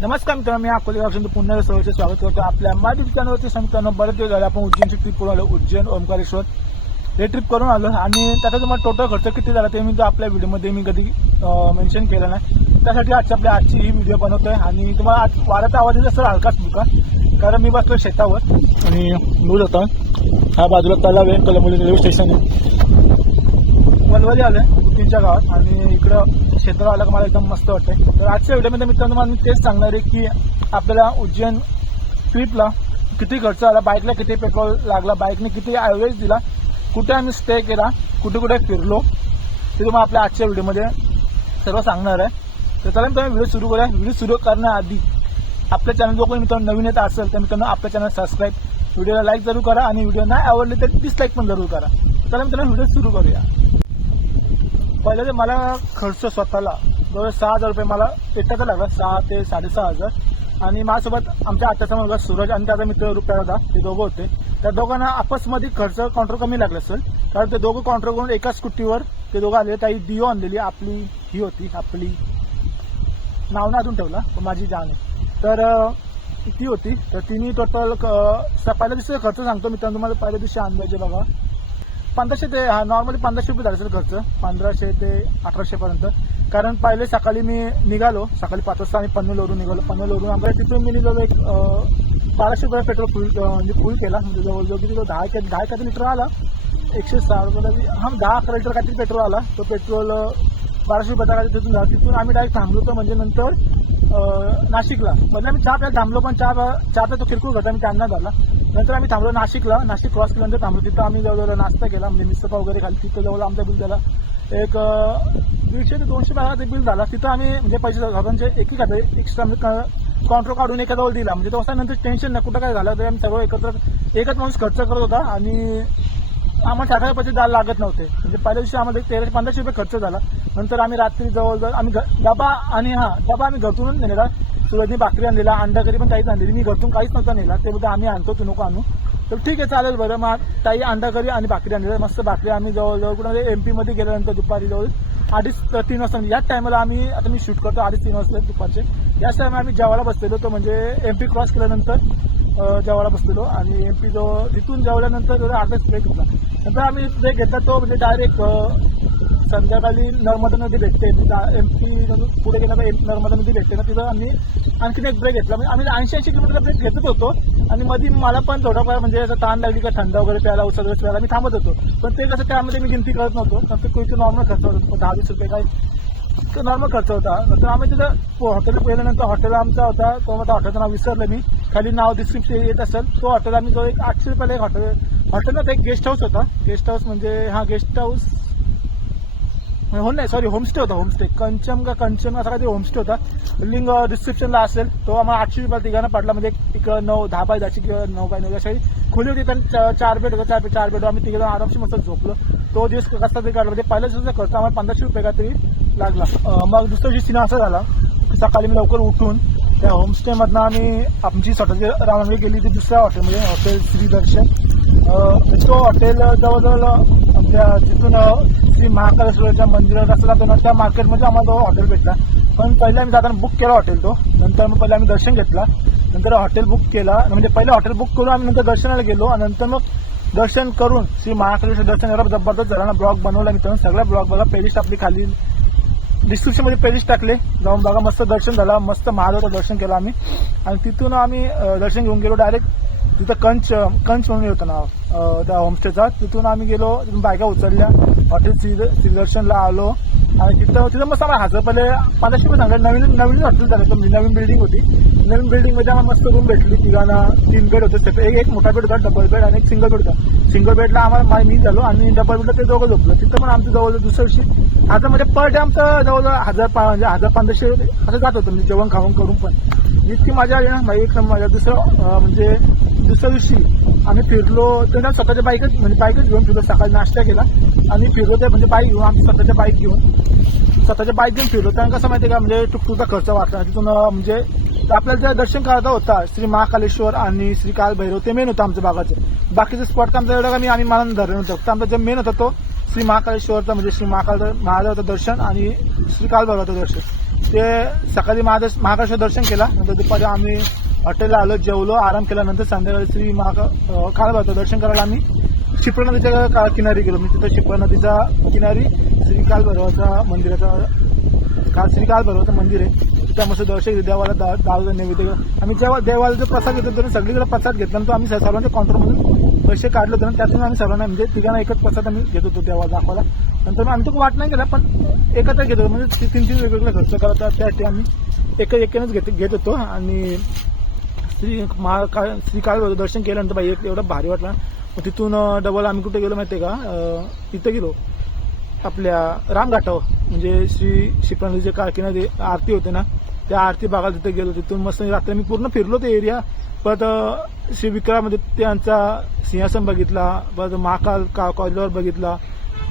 नमस्कार मित्रांनो, मी अकोले गावातून पुन्हा सर्वांचे स्वागत करतो आपल्या माझ्या चॅनलवरती. सांगताना बरेच दिवस झाले आपण उज्जैनची ट्रिप करून आलो. उज्जैन ओंकारेश्वर हे ट्रिप करून आलो आणि त्याचा तुम्हाला टोटल खर्च किती झाला ते मी आपल्या व्हिडिओमध्ये कधी मेन्शन केलं नाही. त्यासाठी आजची ही व्हिडिओ बनवतोय आणि तुम्हाला आज वाऱ्याचा आवाज येत असेल हलकाच मुका, कारण मी बसलो शेतावर आणि दूर होता. हा बाजूला तलाव आहे, कलंबोली रेल्वे स्टेशन आहे. वलवली आलोय बुकिंगच्या गावात आणि इकडं क्षेत्र आलं का मला एकदम मस्त वाटतंय. तर आजच्या व्हिडिओमध्ये मित्रांनो मी तेच सांगणार आहे की आपल्याला उज्जैन ट्रिपला किती खर्च आला, बाईकला किती पेट्रोल लागला, बाईकने किती ॲव्हरेज दिला, कुठे आम्ही स्टे केला, कुठे कुठे फिरलो, ते तुम्हाला आपल्या आजच्या व्हिडिओमध्ये सर्व सांगणार आहे. तर चला मित्रांनो व्हिडिओ सुरू करूया. व्हिडिओ सुरू करण्याआधी आपल्या चॅनल जो कोणी मित्रांनो नवीन येत असेल तर मित्रांनो आपल्या चॅनल सबस्क्राईब, व्हिडिओला लाईक जरूर करा आणि व्हिडिओ नाही आवडले तर डिसलाईक पण जरूर करा. चला मित्रांनो व्हिडिओ सुरू करूया. पहिलं तर मला खर्च स्वतःला जवळ 6,000 रुपये मला एकट्याचा लागला, 6 ते 6,500. आणि माझ्यासोबत आमच्या आत्याचा मुलगा सूरज आणि त्याचा मित्र रुपया होता, ते दोघं होते. त्या दोघांना आपसमध्ये खर्च काउंटर कमी लागला असेल, कारण ते दोघं काउंटर करून एका स्कूटीवर ते दोघं आले. काही डिओ आणलेली आपली ही होती, आपली नाव ना अजून ठेवला पण माझी जाण आहे, तर ती होती. तर तिने टोटल पहिल्या दिवशी खर्च सांगतो मित्रांनो तुम्हाला. पहिल्या दिवशी अंदाजे बघा 1500 ते नॉर्मली 1500 रुपये झाले असेल खर्च, 1500 ते 1800 पर्यंत. कारण पहिले सकाळी मी निघालो, सकाळी 5 वाजता आणि पनवेलवरून निघालो. पनवेलवरून आमच्या तिथून मी निघालो एक 1200 रुपये पेट्रोल फुल केला. म्हणजे जवळजवळ किती 10 लिटर आला, 106 रुपये, 10-11 लिटर काहीतरी पेट्रोल आला. तो पेट्रोल 1200 रुपये तिथून आम्ही डायरेक्ट थांबलो होतो. म्हणजे नंतर नाशिकला म्हणजे आम्ही चहा प्यायला थांबलो, पण चहाचा तो किरकोळ घटा मी त्यांना झाला. नंतर आम्ही थांबलो नाशिकला. नाशिक क्रॉस केल्यानंतर थांबलो. तिथं आम्ही जवळजवळ नाश्ता केला, म्हणजे मिसळपाव वगैरे खाली. तिथं जवळ आमचा बिल झाला एक 150 ते 200 रुपये बिल झाला. तिथं आम्ही म्हणजे पैसे घरांचे एक एक्स्ट्रा काउंटर काढून एखाद्यावर दिला. म्हणजे तो नंतर टेन्शन नाही कुठं काय झालं, तर आम्ही सर्व एकच माणूस खर्च करत होता आणि आम्हाला 60 पैसे द्यायला लागत नव्हते. म्हणजे पहिल्या दिवशी आम्हाला 1300-1500 रुपये खर्च झाला. नंतर आम्ही रात्री जवळजवळ आम्ही डबा आम्ही घरतूनच नेलेला. सुरजनी भाकरी आणलेला, अंडा करी पण काहीच आणलेली. मी घरतून काहीच नव्हता नेला. ते बोलते आम्ही आणतो, तू नको आणू. तर ठीक आहे चालेल बरं. मग ताई अंडा करी आणि भाकरी आणलेल्या, मस्त भाकरी. आम्ही जवळजवळ कुठे MP मध्ये गेल्यानंतर दुपारी जवळ 2:30-3 वाजता, म्हणजे याच टायमाला आम्ही आता मी शूट करतो 2:30-3 वाजता दुपारचे. याच टायमा आम्ही जेवायला बसलेलो होतो. म्हणजे MP क्रॉस केल्यानंतर जेवायला बसलेलो आणि MP जवळ तिथून जेवल्यानंतर अर्धा ब्रेक घेतला. नंतर आम्ही ब्रेक घेतला तो म्हणजे डायरेक्ट संध्याकाळी नर्मदा नदी भेटते. MP पुढे गेला नर्मदा नदी भेटते ना, तिथं आम्ही आणखीन एक ब्रेक घेतला. म्हणजे आम्ही 80 किलोमीटर ब्रेक घेतच होतो आणि मध्ये मला पण थोडाफार म्हणजे असं ताण लागली का थंड वगैरे प्यायला, औषध वगैरे प्यायला मी थांबत होतो. पण ते कसं त्यामध्ये मी गिनती करत नव्हतो. नंतर कुठे नॉर्मल खर्च होता 10-20 रुपये काही नॉर्मल खर्च होता. नंतर आम्ही तिथं हॉटेल गेल्यानंतर हॉटेल आमचा होता, तो माझा हॉटेलचं नाव विसरलं मी, खाली नाव डिस्क्रिप्शन येत असेल. तो हॉटेल आम्ही जो एक 800 रुपयाला एक हॉटेलमध्ये एक गेस्ट हाऊस होता. गेस्ट हाऊस म्हणजे गेस्ट हाऊस हो नाही सॉरी होमस्टे होता. होमस्टे कंचन असा काहीतरी होमस्टे होता. लिंक डिस्क्रिप्शनला असेल. तो आम्हाला 800 रुपयाला तिघांना पडला. म्हणजे एक 9-10 बाय 10 किंवा 9 बाय 9 अशी खुली होती. पण 4 बेड होता. 4 बेड आम्ही तिघं आरामशी मस्त झोपलो. तो दिवस कसा तरी काढला. म्हणजे पहिल्या दिवसाचा खर्च आम्हाला 1500 रुपये काहीतरी लागला. मग दुसऱ्या दिवशी सीन असा झाला की सकाळी मी लवकर उठून त्या होमस्टेमधनं आम्ही आमची स्वतःची रावणवाडी गेली ती दुसऱ्या हॉटेलमध्ये, हॉटेल श्रीदर्शन. तो हॉटेल जवळजवळ आमच्या तिथून श्री महाकालेश्वरच्या मंदिरात असं जातो ना, त्या मार्केटमध्ये आम्हाला तो हॉटेल भेटला. पण पहिले आम्ही जाताना बुक केला हॉटेल तो. नंतर मग पहिले आम्ही दर्शन घेतला, नंतर हॉटेल बुक केला. म्हणजे पहिले हॉटेल बुक करून आम्ही नंतर दर्शनाला गेलो आणि नंतर मग दर्शन करून श्री महाकालेश्वर दर्शन एवढा जबरदस्त झाला ना. ब्लॉग बनवला मित्रांनो, सगळ्या ब्लॉग बघा, प्लेलिस्ट आपली खाली डिस्क्रिप्शनमध्ये प्लेलिस्ट टाकले, जाऊन बघा. मस्त दर्शन झाला, मस्त महादेवाचं दर्शन केलं आम्ही. आणि तिथून आम्ही दर्शन घेऊन गेलो डायरेक्ट तिथं कंच म्हणून होतं नाव त्या होमस्टेचा. तिथून आम्ही गेलो, तिथून बायका उचलल्या, हॉटेल श्रीदर्शनला आलो आणि तिथं मस्त आम्हाला हजार पहिले 1500 रुपये सांगले. नवीन हॉटेल झालं, म्हणजे नवीन बिल्डिंग होती. नवीन बिल्डिंगमध्ये आम्हाला मस्त रूम भेटली. तिघांना 3 बेड होते. एक मोठा बेड होता, डबल बेड आणि एक सिंगल बेड होता. सिंगल बेडला आम्हाला मी झालो आणि डबल बेडला ते दोघं झोपलं. तिथं पण आमचं जवळजवळ दुसऱ्या दिवशी आता म्हणजे पर डे आमचं जवळजवळ 1500 असं जात होतं. म्हणजे जेवण खाऊन करून पण इतकी मजा आली ना. एक माझ्या म्हणजे दुसऱ्या दिवशी आम्ही फिरलो. त्यांना स्वतःच्या बाईकच घेऊन फिरलो. सकाळी नाश्ता केला आणि फिरलो ते म्हणजे बाईक घेऊन, आम्ही स्वतःच्या बाईक घेऊन फिरलो. त्यांना कसं माहिती का, म्हणजे टुकटुकचा खर्च वाटला. तिथून म्हणजे आपल्याला जे दर्शन करायचं होता श्री महाकालेश्वर आणि श्री कालभैरव, ते मेन होतं आमच्या भागाचं. बाकीचं स्पॉट का आमचं एवढं का आम्ही मानून धरलं नव्हतं. फक्त आमचा जे मेन होता तो श्री महाकालेश्वरचा म्हणजे श्री महादेवाचं दर्शन आणि श्री कालभैरवाचं दर्शन. ते सकाळी महाकाळेश्वर दर्शन केला. नंतर दुपारी आम्ही हॉटेलला आलो, जेवलो, आराम केला. नंतर संध्याकाळी श्री काळभैरव दर्शन करायला आम्ही शिप्रा नदीच्या किनारी गेलो. मी तिथं शिप्रा नदीच्या किनारी श्री काळभैरवाचा श्री काळभैरवाचं मंदिर आहे. तिथं मस्त दर्शन घेतलं. देवाला दारू नैवेद्य आम्ही जेव्हा देवाला जो प्रसाद घेतो तर सगळीकडे प्रसाद घेतला. तो आम्ही सर्वांच्या काउंटरमधून पैसे काढले होते ना, त्यातून आम्ही सर्वांना म्हणजे तिघांना एकच प्रसाद आम्ही घेत होतो देवाला दाखवायला. नंतर आम्ही तो वाट नाही केला, पण एकत्र घेत होतो. म्हणजे 3-3 वेगवेगळे खर्च करतात त्यासाठी आम्ही एकेनच घेत होतो. आणि श्री काळभैरव दर्शन केल्यानंतर बाई एवढं भारी वाटलं. मग तिथून डबल आम्ही कुठे गेलो माहिती आहे का, इथं गेलो आपल्या रामघाटावर. म्हणजे श्री शिप्रा नदीच्या किनारी आरती होते ना, त्या आरती बघायला तिथे गेलो. तिथून मस्त रात्री मी पूर्ण फिरलो ते एरिया. परत श्री विक्रामध्ये त्यांचा सिंहासन बघितला. परत महाकाल कॉरिडॉर बघितला.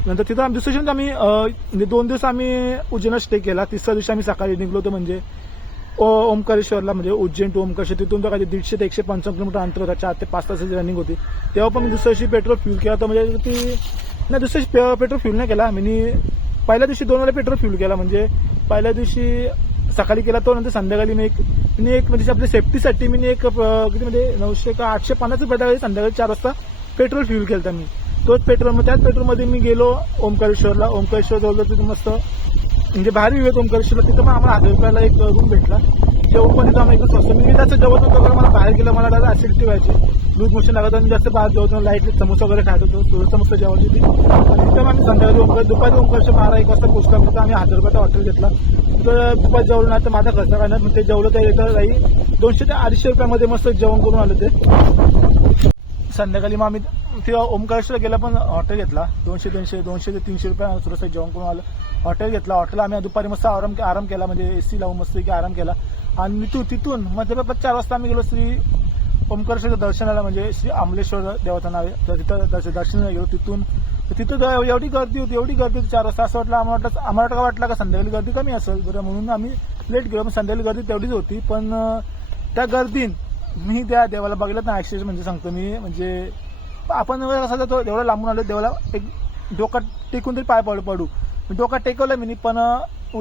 नंतर तिथं आम्ही दुसऱ्या दिवशी आम्ही 2 दिवस आम्ही उज्जैनला स्टे केला. तिसऱ्या दिवशी आम्ही सकाळी निघलो होतो म्हणजे ओमकारेश्वरला, म्हणजे उज्जैन टू ओमकारेश्वर. तिथून तर काही 150 ते 155 किलोमीटर अंतर होता. 4 ते 5 तासाची रनिंग होती. तेव्हा पण मी दुसऱ्या दिवशी पेट्रोल फ्यूल केला होता. म्हणजे दुसऱ्या दिवशी पेट्रोल फ्यूल नाही केला मी. पहिल्या दिवशी 2 वेळा पेट्रोल फ्यूल केला. म्हणजे पहिल्या दिवशी सकाळी केला तो, नंतर संध्याकाळी मी एक म्हणजे आपल्या सेफ्टीसाठी मी एक किती म्हणजे 900 का 850 रुपये संध्याकाळी 4 वाजता पेट्रोल फ्यूल केला मी. तोच पेट्रोल, त्याच पेट्रोलमध्ये मी गेलो ओमकारेश्वरला. ओमकारेश्वर जवळ तिथे मस्त म्हणजे भारी व्ह्यू ओमकारेश्वरला. तिथं पण आम्हाला 1000 रुपयाला एक रूम भेटला. जेवण पण तिथं आम्ही एकच असतो. मी त्याचं जेवण नव्हतं, मला बाहेर गेलं, मला दादा ऍसिडिटी व्हायची, लूज मोशन लागत आणि जास्त बाहेर जेवतो. लाईट समोसा वगैरे खात होतो. थोडंसं मस्त जेवायची होती. आणि तिथं आम्ही संध्याकाळी दुपारी ओमकारेश्वर 12-1 वाजता पोहोचला. तिथं आम्ही 1000 रुपयाचा हॉटेल घेतला. तिथं दुपारी जेवलं ना तर माझा खर्च काय नाही, मग ते जेवलं तर येतं जाई 200 ते 250 रुपयामध्ये मस्त जेवण करून आलं ते. संध्याकाळी मग आम्ही तिथं ओमकारेश्वरला गेला, पण हॉटेल घेतला. 200 ते 300 रुपये थोडंसं जेवण करून आलं. हॉटेल घेतला. हॉटेल आम्ही दुपारी मस्त आराम केला, म्हणजे AC लावून मस्त की आराम केला. आणि तिथून मग 4 वाजता आम्ही गेलो श्री ओमकारेश्वरच्या दर्शनाला, म्हणजे श्री अमलेश्वर देवाचं नाव आहे. तिथं दर्शनाला गेलो. तिथं एवढी गर्दी होती 4 वाजता. असं आम्हाला वाटलं का संध्याकाळी गर्दी कमी असेल बरं, म्हणून आम्ही लेट गेलो. पण संध्याकाळी गर्दी तेवढीच होती. पण त्या गर्दीत मी त्या देवाला बघितलं ना, ऍक्सिडेंट म्हणजे सांगतो मी. म्हणजे आपण कसं जातो, एवढं लांबून आलो, देवाला एक डोका टेकून तरी पाय पडू. डोका टेकवलं मी, पण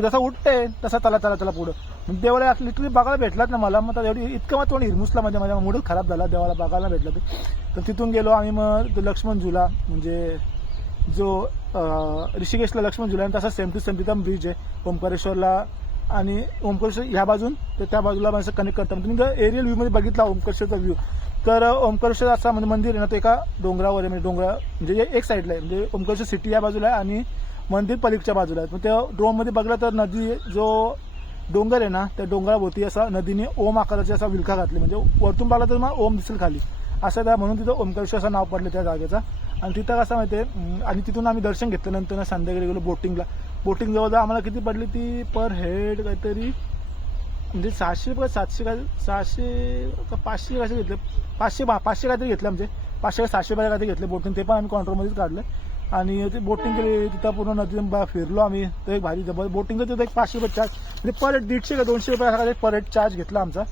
जसा उठते तसा चला पुढं. देवाला लिटरली बघायला भेटलाच ना मला. मग एवढी इतकं मग थोडी हिरमुसला म्हणजे माझ्या मूडच खराब झाला देवाला बघायला भेटलं ते. तर तिथून गेलो आम्ही. मग लक्ष्मण झुला, म्हणजे जो ऋषिकेशला लक्ष्मण झुला, तसा सेम टू सेम तिथं ब्रिज आहे ओमकारेश्वरला. आणि ओमकारेश्वर ह्या बाजून तर त्या बाजूला माझं कनेक्ट करता. तुम्ही जर एरियल व्ह्यू मध्ये बघितला ओमकारेश्वरचा व्ह्यू, तर ओमकारेश्वर असा म्हणजे मंदिर आहे ना, तो एका डोंगरावर आहे. म्हणजे म्हणजे एक साईडला आहे, म्हणजे ओमकारेश्वर सिटी या बाजूला आहे आणि मंदिर पलीकडच्या बाजूला आहे. मग त्या ड्रोन मध्ये बघलं तर नदी, जो डोंगर आहे ना, त्या डोंगराभोवती असा नदीने ओम आकाराची असा विलखा घातली. म्हणजे वरतून पाहिलं तर मग ओम दिसेल खाली असं त्या, म्हणून तिथं ओमकारेश्वर असं नाव पडलं त्या जागेचा. आणि तिथं कसं माहिती आहे, आणि तिथून आम्ही दर्शन घेतल्यानंतर ना संध्याकाळी गेलो बोटिंगला. बोटिंग जवळ आम्हाला किती पडली ती पर हेड काहीतरी, म्हणजे 600 का 700 का 600 का 500 कसे घेतले, 500 काहीतरी घेतले. म्हणजे 500 का 700 रुपये काहीतरी घेतले बोटिंग. ते पण आम्ही काउंटरमध्येच काढलं. आणि ते बोटिंग केली. तिथं पूर्ण नदी फिरलो आम्ही. तर एक भारी जबरदस्त बोटिंगचं तिथं एक 500 रुपये चार्ज, म्हणजे पर हेड 150 का 200 रुपये पर हेड चार्ज घेतला आमचा.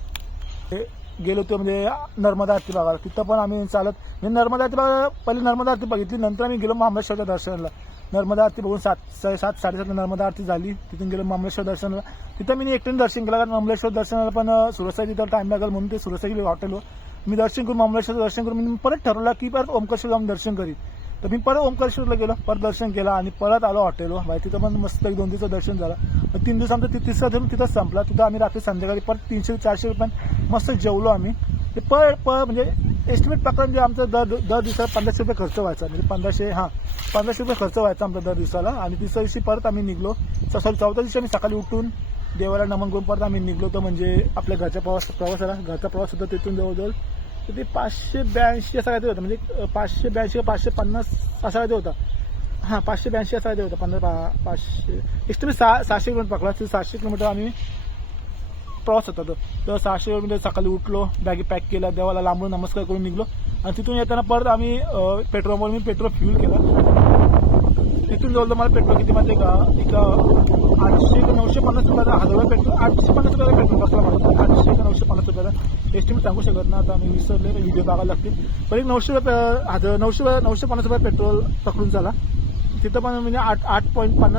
गेलो होतो म्हणजे नर्मदा आरती बघायला. तिथं पण आम्ही चालत म्हणजे नर्मदा आरती बघा, पहिले नर्मदा आरती बघितली, नंतर आम्ही गेलो महाबळेश्वरच्या दर्शनाला. नर्मदा आरती बघून 7-7:30 नर्मदा आरती झाली. तिथून गेलो महाबळेश्वर दर्शनाला. तिथं मी एकट्याने दर्शन केलं, कारण महाबळेश्वर दर्शनाला पण सुरसाई तिथं टाइम लागेल, म्हणून ते सुरसाई हॉटेलवर मी दर्शन करून महाबळेश्वर दर्शन करून मी परत ठरवलं की परत ओमकारेश्वर जाऊन दर्शन करीन. तर मी परत ओमकारेश्वरला गेलो, परत दर्शन केलं आणि परत आलो हॉटेलवर. भाई तिथं पण मस्त 1-2 दिवसाचं दर्शन झालं. 3 दिवस आमचा तिसरा दिवस तिथंच संपला. तिथं आम्ही रात्री संध्याकाळी परत 300-400 रुपये मस्त जेवलो आम्ही. ते म्हणजे एस्टिमेट प्रकार म्हणजे आमचा दर दिवसाला 1500 रुपये खर्च व्हायचा. म्हणजे 1500 रुपये खर्च व्हायचा आमचा दर दिवसाला. आणि तिसऱ्या दिवशी परत आम्ही निघलो. चौथ्या दिवशी आम्ही सकाळी उठून देवाला नमन करून परत आम्ही निघलो. तर म्हणजे आपल्या घरच्या प्रवासाला घरचा प्रवास होता. तिथून जवळजवळ तर ते 582 असा काहीतरी होता. म्हणजे 582 का 550 असा काहीतरी होता. हां 582 असा काहीतरी होता. 500 एस्टिमेट 600 किलोमीटर पकडला. 700 किलोमीटर आम्ही प्रवास होता. तर 600 किलोमीटर सकाळी उठलो, बॅगी पॅक केला, देवाला लांबून नमस्कार करून निघलो. आणि तिथून येताना परत आम्ही मी पेट्रोल फ्यूल केला. तिथून जवळ मला पेट्रोल किती माहिती आहे का, एक 800 का 950 रुपयाचा 1000 रुपये पेट्रोल, 850 रुपयाचा पेट्रोल बसला मला. 800 का 950 रुपयाचा एस्टिमेट सांगू शकत ना, आता आम्ही विसरले, व्हिडिओ बघायला लागतील. पण एक 950 रुपये पेट्रोल पकडून झाला. तिथं पण म्हणजे 8.50 म्हणजे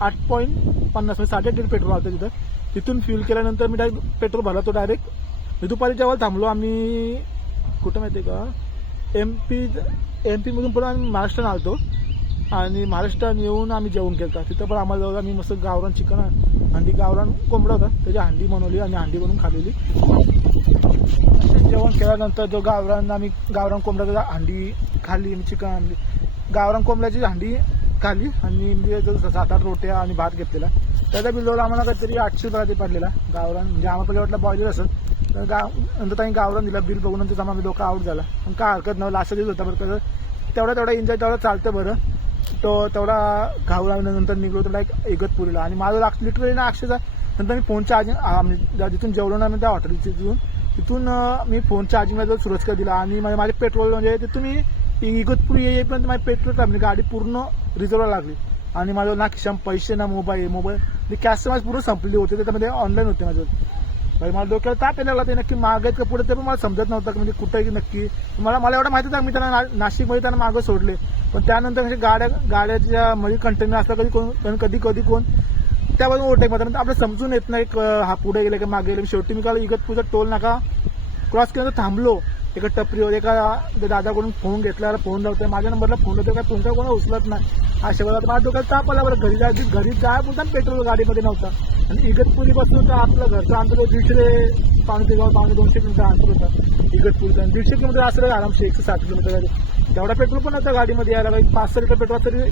8.5 पेट्रोल आलं तिथं. तिथून फ्युल केल्यानंतर मी डायरेक्ट पेट्रोल भरला तो डायरेक्ट. दुपारी जेव्हा थांबलो आम्ही कुठं माहिती आहे का, एम पीमधून पण आम्ही महाराष्ट्रात आलतो आणि महाराष्ट्रात येऊन आम्ही जेवण केलं. तिथं पण आम्हाला जवळ आम्ही मस्त गावरान चिकन हंडी गावरान कोंबडा होता त्याची हंडी बनवली आणि हंडी बनवून खाल्लेली. जेवण केल्यानंतर जो आम्ही गावरान कोंबड्याची हंडी खाल्ली, चिकन आणली गावरान कोंबड्याची हंडी खाल्ली आणि म्हणजे 7-8 रोट्या आणि भात घेतलेला. त्याचा बिल आम्हाला काहीतरी 800 रुपये पडलेला गावरान. म्हणजे आम्हाला पहिले वाटलं बॉयलर असेल तर नंतर त्यांनी गावरान दिला. बिल बघून नंतर आम्ही डोकं आऊट झाला. पण काय हरकत नव्हतं, लास्ट दिवस होता बरं. कसं तेवढा एन्जॉय तेवढं चालतं बरं. तो तेवढा गावरान नंतर निघलो तर इगतपुरीला. आणि माझं लिटरली ना अक्षरशः नंतर मी फोन चार्जिंग जिथून जेवलो ना मी त्या हॉटेलची तिथून मी फोन चार्जिंगला जर सुरज दिला आणि माझे पेट्रोल म्हणजे तिथून मी इगतपुरी येईपर्यंत माझी पेट्रोल टाकली, गाडी पूर्ण रिझर्वला लागली. आणि माझं ना खिशाम पैसे ना मोबाईल कॅश माझी पूर्ण संपलेली होते, त्याच्यामध्ये ऑनलाईन होते माझं. भाई मला डोक्याला ताप यायला लागला. ते नक्की मागायत का पुढे ते पण मला समजत नव्हतं की म्हणजे कुठं की नक्की. मला एवढं माहिती होतं मी त्यांना नाशिकमध्ये त्यांना मागं सोडले. पण त्यानंतर म्हणजे गाड्याच्या मध्ये कंटेनर असला कधी कोण त्यापासून ओव्हरटेक मारतात. आपलं समजून येत नाही हा पुढे गेला की मागे गेला. शेवटी मी काल इगतपूरचा टोल नाका क्रॉस केल्यानंतर थांबलो एका टपरीवर. एका दादाकडून फोन घेतला, फोन लावतोय माझ्या नंबरला फोन लावतोय का तुमचा कोणा उचलत नाही. अशा वेळेला माझ्या डोक्याला ताप आला बरं. घरी जाय बोलता पेट्रोल गाडीमध्ये नव्हता. आणि इगतपुरीपासून तर आपलं घरचं अंतर 150 पावणे 200 किलोमीटर अंतर होता इगतपुरीचं. 150 किलोमीटर असं आरामशी 160 किलोमीटर गाडी. तेवढा पेट्रोल पण नव्हता गाडीमध्ये यायला. काही 5-6 लिटर पेट्रोल तरी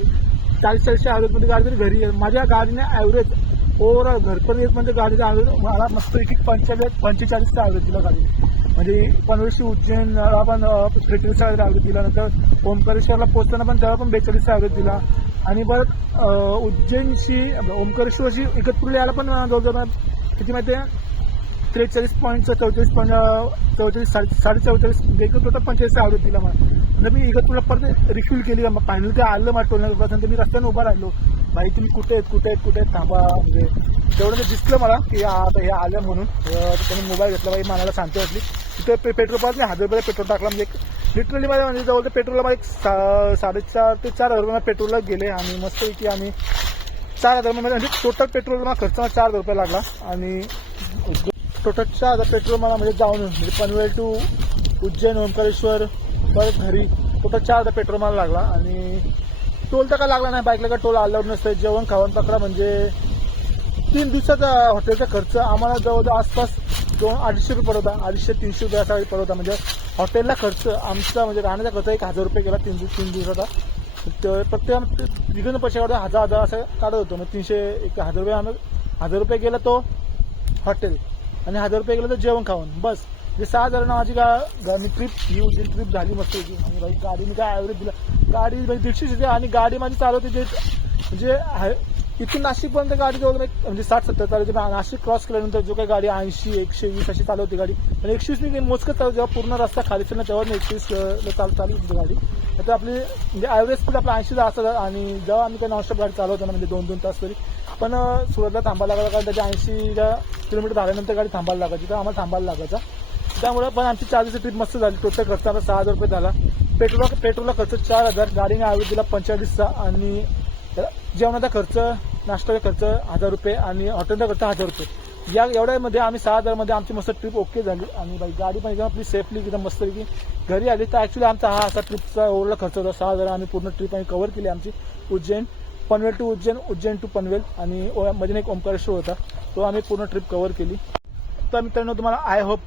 40-40 ॲव्हरेजमध्ये गाडी तरी घरी आहे. माझ्या गाडीने ॲव्हरेज ओव्हरऑल घरपर्यंत येत म्हणजे गाडीचा ॲव्हरेज मला मस्त 45चा ॲव्हरेज दिला गाडीने. म्हणजे पनवेलशी उज्जैन आपण 43चा ॲव्हरेज दिला. नंतर ओंकारेश्वरला पोहोचताना पण त्याला पण 42चा ॲव्हरेज दिला. आणि परत उज्जैनशी ओंकारेश्वरशी इगतपुरीला यायला पण जवळजवळ किती माहिती आहे 43.44 44 एकूण टोटल 45चा ॲव्हरेज दिला मला. म्हणजे मी इगतपुरीला परत रिफ्यूल केली. फायनल ते आलं मला टोलनाक्यापासून. मी रस्त्याने उभा राहिलो, भाई तुम्ही कुठे आहेत थांबा. म्हणजे तेवढं ते दिसलं मला की आता हे आलं म्हणून. त्यांनी मोबाईल घेतला, बाई मनाला शांती वाटली. तिथे पेट्रोल पंप 1000 रुपये पेट्रोल टाकला. म्हणजे लिटरली माझ्या म्हणजे जवळ पेट्रोलला मला 4.5 ते 4 रुपये पेट्रोलला गेले. आणि मस्तपैकी आम्ही 4,000 रुपये म्हणजे टोटल पेट्रोल मला खर्च 4,000 रुपये लागला. आणि टोटल 4,000 पेट्रोल मला म्हणजे जाऊन म्हणजे पनवेल टू उज्जैन ओंकारेश्वर परत घरी टोटल 4,000 पेट्रोल मला लागला. आणि टोल तर काय लागला नाही, बाईकला काय टोल अलाउड नसतं. जेवण खावण पकडा म्हणजे 3 दिवसाचा हॉटेलचा खर्च आम्हाला जवळजवळ आसपास 200-250 रुपये पडत होता. 250-300 रुपये असा पडत होता. म्हणजे हॉटेलला खर्च आमचा म्हणजे राहण्याचा खर्च 1,000 रुपये गेला 3 दिवसाचा. तर प्रत्येक विघन पैसे काढून 1,000 असं काढत होतो. मग 1,000 रुपये 1,000 रुपये गेला तो हॉटेल आणि 1,000 रुपये गेलं तर जेवण खाऊन बस. म्हणजे 6,000 माझी ट्रिप ही उज्जैन ट्रिप झाली मस्त होती. आणि बाई गाडीने काय ॲव्हरेज दिला. गाडी म्हणजे 150 होती आणि गाडी माझी चालवते जे म्हणजे इथून नाशिकपर्यंत गाडी जवळ म्हणजे 60-70 चालवते. नाशिक क्रॉस केल्यानंतर जो काही गाडी 80-120 अशी चालवते गाडी. आणि 120 मी मोजकं चालू जेव्हा पूर्ण रस्ता खाली ना तेव्हा 120 चालू होती गाडी. तर आपली म्हणजे ॲव्हरेज पण आपला 80 असतं. आणि जेव्हा आम्ही काही नॉनस्टॉप गाडी चालवतो ना म्हणजे 2-2 तास तरी पण सुरतला थांबायला लागायला. कारण त्याच्या 80 किलोमीटर झाल्यानंतर गाडी थांबायला लागायची तर आम्हाला थांबायला लागायचा. त्यामुळे पण आमची 4 दिवसाची ट्रिप मस्त झाली. टोटल खर्च आम्हाला 6,000 रुपये झाला. पेट्रोलला खर्च 4,000, गाडीने ॲव्हरेज दिला 45चा. आणि जेवणाचा खर्च नाश्त्याचा खर्च 1,000 रुपये आणि हॉटेलचा खर्च 1,000 रुपये. या एवढ्यामध्ये आम्ही 6,000 मध्ये आमची मस्त ट्रिप ओके झाली. आणि बाई गाडी पण एकदम आपली सेफली एकदम मस्त की घरी आली. तर ॲक्च्युली आमचा हा असा ट्रिपचा ओव्हरला खर्च होता 6,000. आम्ही पूर्ण ट्रिप आम्ही कव्हर केली आमची उज्जैन पनवेल टू उज्जैन टू पनवेल. आणि मध्ये एक ओंकारेश्वर होता तो आम्ही पूर्ण ट्रिप कव्हर केली. तर मित्रांनो तुम्हाला आय होप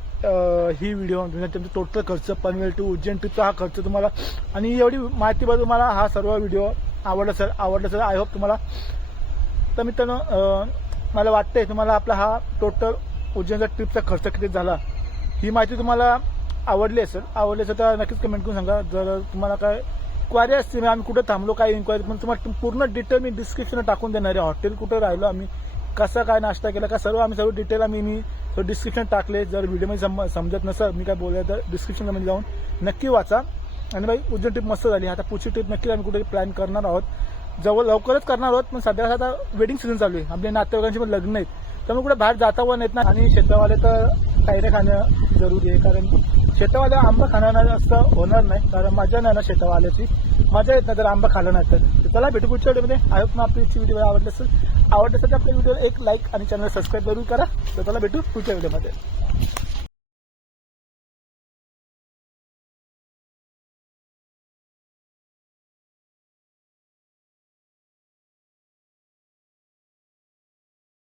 ही व्हिडिओ तुमचा टोटल खर्च पनवेल टू उज्जैन ट्रिपचा हा खर्च तुम्हाला आणि एवढी माहिती बघून तुम्हाला हा सर्व व्हिडिओ आवडला सर आय होप तुम्हाला. तर मित्रांनो मला वाटतंय तुम्हाला आपला हा टोटल उज्जैनचा ट्रिपचा खर्च किती झाला ही माहिती तुम्हाला आवडली असेल तर नक्कीच कमेंट करून सांगा. जर तुम्हाला काय क्वारी असतील आम्ही कुठं थांबलो काय इन्क्वायरी पण तुम्हाला पूर्ण डिटेल मी डिस्क्रिप्शनला टाकून देणार आहे. हॉटेल कुठं राहिलो आम्ही कसा काय नाश्ता केला का सर्व डिटेल मी डिस्क्रिप्शन टाकले. जर व्हिडिओमध्ये समजत नसेल मी काय बोलले तर डिस्क्रिप्शनमध्ये जाऊन नक्की वाचा. आणि बाई उज्जैन ट्रिप मस्त झाली. आता पुढची ट्रिप नक्की आम्ही कुठे प्लॅन करणार आहोत. लवकरच करणार आहोत. पण सध्या आता वेडिंग सीझन चालू आहे. आपल्या नातेवाईकांची पण लग्न आहेत त्यामुळे कुठे बाहेर जाता पण येत नाही. आणि शेतावाले तर कायरे खाणं जरुरी आहे कारण शेतावाले आंबा खाणार असं होणार नाही. कारण मजा नाही ना शेतावाल्याची मजा येत नाही तर आंबा खाल्ला नाही तर. चला भेटू पुढच्या व्हिडिओमध्ये. आय होप ना आपली व्हिडिओ आवडली असेल. आवडण्यासाठी आपल्या व्हिडिओला एक लाईक आणि चॅनल सबस्क्राईब जरूर करा. तर चला भेटू पुढच्या व्हिडिओमध्ये.